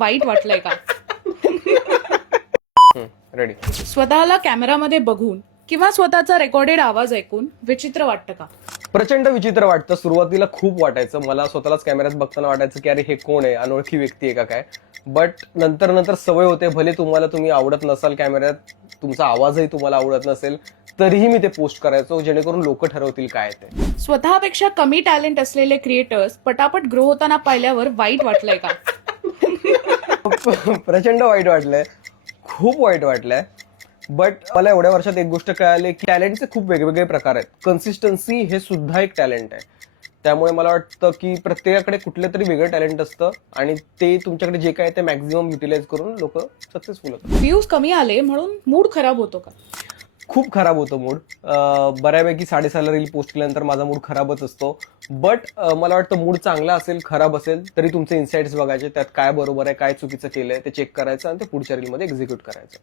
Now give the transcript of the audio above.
वाईट वाटलंय का? रेडी. स्वतःला कॅमेरामध्ये बघून किंवा स्वतःचा रेकॉर्डेड आवाज ऐकून विचित्र वाटतं का? प्रचंड विचित्र वाटतं. सुरुवातीला खूप वाटायचं, मला स्वतःलाच कॅमेऱ्यात बघताना वाटायचं की अरे हे कोण आहे, अनोळखी व्यक्ती आहे का काय. बट नंतर नंतर सवय होते. भले तुम्ही आवडत नसाल कॅमेऱ्यात, तुमचा आवाजही तुम्हाला आवडत नसेल, तरीही मी ते पोस्ट करायचो, जेणेकरून लोक ठरवतील काय ते. स्वतःपेक्षा कमी टॅलेंट असलेले क्रिएटर्स पटापट ग्रो होताना पाहिल्यावर वाईट वाटलंय का? प्रचंड वाईट वाटलंय, खूप वाईट वाटलंय. बट मला एवढ्या वर्षात एक गोष्ट कळाली की टॅलेंटचे खूप वेगवेगळे प्रकार आहेत. कन्सिस्टन्सी हे सुद्धा एक टॅलेंट आहे. त्यामुळे मला वाटतं की प्रत्येकाकडे कुठलं तरी वेगळं टॅलेंट असतं आणि ते तुमच्याकडे जे काय ते मॅक्झिमम युटिलाइज करून लोक सक्सेसफुल होतात. व्ह्यूज कमी आले म्हणून मूड खराब होतो का? खूप खराब होतो मूड. बऱ्यापैकी 6:30ला रील पोस्ट केल्यानंतर माझा मूड खराबच असतो. बट मला वाटतं मूड चांगला असेल, खराब असेल तरी तुमचे इन्साइट्स बघायचे, त्यात काय बरोबर आहे, काय चुकीचं केलंय ते चेक करायचं आणि ते पुढच्या रीलमध्ये एक्झिक्यूट करायचं.